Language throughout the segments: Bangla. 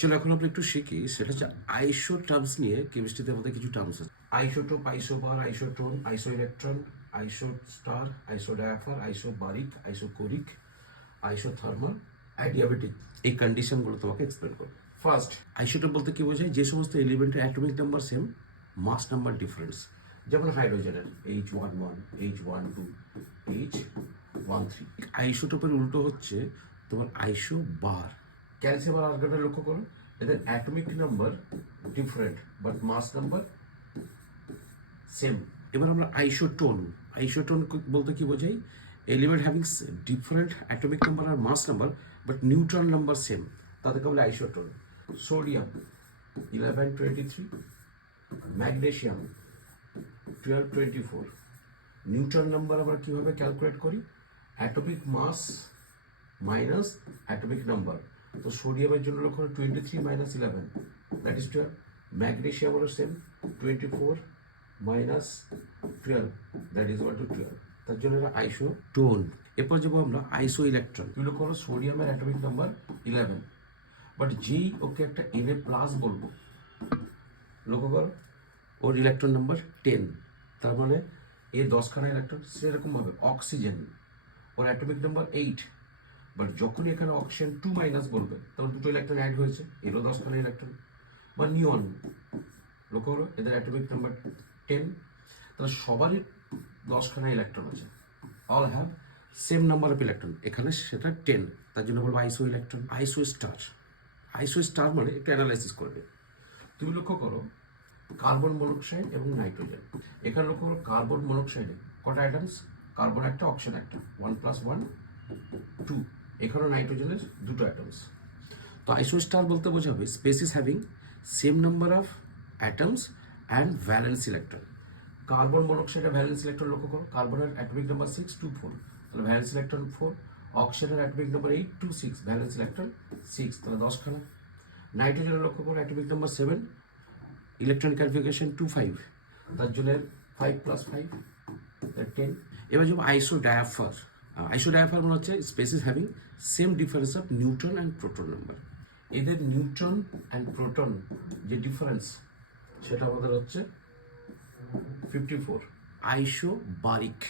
চলো এখন আমরা একটু শিখি, সেটা হচ্ছে আইসো টার্মস নিয়ে। কেমিস্ট্রিতে আমাদের কিছু টার্মস আছে: আইসোটোপ, আইসোবার, আইসোটোন, আইসো ইলেকট্রন, আইসো স্টার, আইসো ডায়াফার, আইসো বারিক, আইসোকোরিক, আইসোথার্মাল, অ্যাডিয়াবেটিক। এই কন্ডিশনগুলো তোমাকে এক্সপ্লেন করবো। ফার্স্ট, আইসোটোপ বলতে কি বোঝায়? যে সমস্ত এলিমেন্টের অ্যাটমিক নাম্বার সেম, মাস নাম্বার ডিফারেন্স। যেমন হাইড্রোজেনের H11, H12, H13। আইসোটোপের উল্টো হচ্ছে তোমার আইসো বার। ক্যালসিয়াম আর আর্গনের লক্ষ্য করো, এদের atomic number different but mass number same. এবার আমরা আইসোটোন। আইসোটোন বলতে কি বোঝাই? Element having different atomic number আর mass number but neutron number same, তাদেরকে বলে isotone. Sodium 1123, magnesium 1224। Neutron number আমরা কিভাবে ক্যালকুলেট করি? Atomic mass minus atomic number. তো সোডিয়ামের জন্য লক্ষ্য 23 মাইনাস 11, দ্যাট ইজ 12। ম্যাগনেশিয়ামেরও same, 24 minus 12, that is 1 to 12। তার জন্য এটা আইসোটোন। এরপর যাবো আমরা আইসো ইলেকট্রন। তুমি লক্ষ্য করো সোডিয়ামের অ্যাটমিক নাম্বার 11, বাট যেই ওকে একটা Na প্লাস বলবো, লক্ষ্য করো ওর ইলেকট্রন নাম্বার 10। তার মানে এ 10খানা ইলেকট্রন। সেরকমভাবে oxygen, or atomic number 8, but যখনই এখানে অক্সিজেন 2 মাইনাস বলবে তখন দুটো ইলেকট্রন অ্যাড হয়েছে, এরও 10খানা ইলেকট্রন। বা নিয়ন, লক্ষ্য করো এদের অ্যাটমিক নাম্বার 10, তাহলে সবারই 10খানা ইলেকট্রন আছে। All have same number of electron, এখানে সেটা 10, তার জন্য বলবো আইসো ইলেকট্রন। আইসো স্টার। আইসো স্টার মানে একটু অ্যানালাইসিস করবে। তুমি লক্ষ্য করো কার্বন মনোক্সাইড এবং নাইট্রোজেন। এখানে লক্ষ্য করো কার্বন মনোক্সাইডে কটা অ্যাটমস? কার্বন একটা, অক্সিজেন একটা, 1 + 1 2। এখানেও নাইট্রোজেনের দুটো অ্যাটমস। তো আইসোস্টার বলতে বোঝাবে species having same number of atoms and valence electron. Carbon মনোক্সাইডের ভ্যালেন্স ইলেকট্রন লক্ষ্য করো, কার্বনের অ্যাটমিক নাম্বার 6 2 4, তাহলে ভ্যালেন্স ইলেকট্রন 4। অক্সিজেনের অ্যাটমিক নাম্বার 8 2 6, ভ্যালেন্স ইলেকট্রন 6, তাহলে 10খানা। নাইট্রোজেনের লক্ষ্য করো অ্যাটমিক নাম্বার 7, ইলেকট্রন কনফিগারেশন 2 5, তার জন্য 5 + 5 10। এবার যাবো আইসো ডায়াফার। আইসো ডায়াফার মানে হচ্ছে species having same difference of neutron and proton number. এদের নিউট্রন অ্যান্ড প্রোটন যে ডিফারেন্স সেটা আমাদের হচ্ছে 54। আইসো বারিক।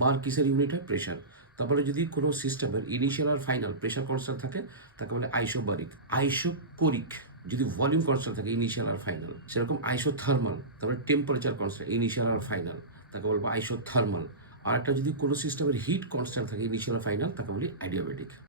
বার কিসের ইউনিট হয়? প্রেশার। তারপরে যদি কোনো সিস্টেমের ইনিশিয়াল আর ফাইনাল প্রেশার কনস্ট্যান্ট থাকে তাকে বলে আইসোবারিক। আইসোকোরিক যদি ভলিউম কনস্ট্যান্ট থাকে ইনিশিয়াল আর ফাইনাল, সেরকম আইসোথার্মাল তারপরে টেম্পারেচার কনস্ট্যান্ট ইনিশিয়াল আর ফাইনাল, তাকে বলবো আইসোথার্মাল। আর একটা যদি কোনো সিস্টেমের হিট কনস্ট্যান্ট থাকে ইনিশিয়াল আর ফাইনাল, তাকে বলি অ্যাডিয়াবেটিক।